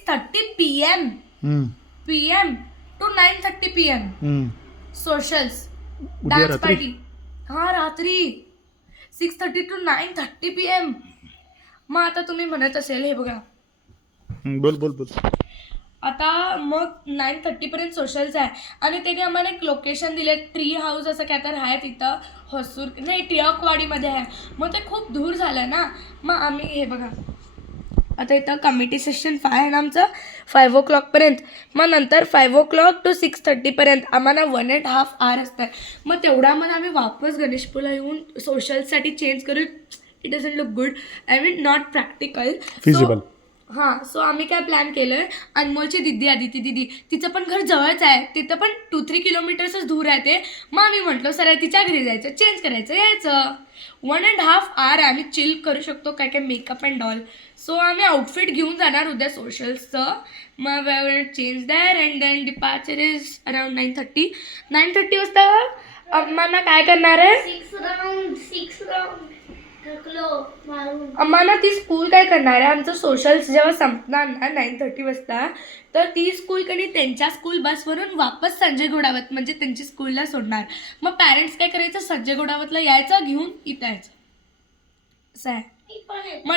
6:30 PM to 9:30 PM socials dance party. हा रात्री 6:30 to 9:30 PM. मग आता तुम्ही म्हणत असेल हे बघा बोल आता मग 9:30 पर्यंत सोशल्स आहे आणि त्यांनी आम्हाला एक लोकेशन दिले ट्री हाऊस असं काय तर आहे तिथं हसूर नाही टिळकवाडीमध्ये आहे. मग ते खूप दूर झालं ना. मग आम्ही हे बघा आता इथं कमिटी सेशन 5 आहे ना आमचं 5 o'clock पर्यंत. मग नंतर 5 o'clock to 6:30 पर्यंत आम्हाला 1.5 hour असतात. मग तेवढ्यामध्ये आम्ही वापस गणेशपूरला येऊन सोशलसाठी चेंज करू. It doesn't look good. I mean not practical feasible. हां सो आम्ही काय प्लॅन केलं आहे अनमोलची दिदी आदिती दिदी तिचं पण घर जवळच आहे तिथं पण 2-3 किलोमीटर्सच दूर आहे ते. मग आम्ही म्हटलं सर तिच्या घरी जायचं चेंज करायचं यायचं 1.5 hour आम्ही चिल करू शकतो काय काय मेकअप अँड ऑल. सो आम्ही आउटफिट घेऊन जाणार उद्या सोशल्सचं. मग change there and then departure is around 9:30 वाजता आम्हाला काय करणार आहे 6 राऊंड आम्हाला ती स्कूल काय करणार आहे आमचं सोशल्स जेव्हा संपणार ना 9:30 वाजता तर ती स्कूल कधी त्यांच्या स्कूल बसवरून वापस संजय घोडावत म्हणजे त्यांची स्कूलला सोडणार. मग पॅरेंट्स काय करायचं संजय घोडावतला यायचं घेऊन इथं यायचं असं आहे. मग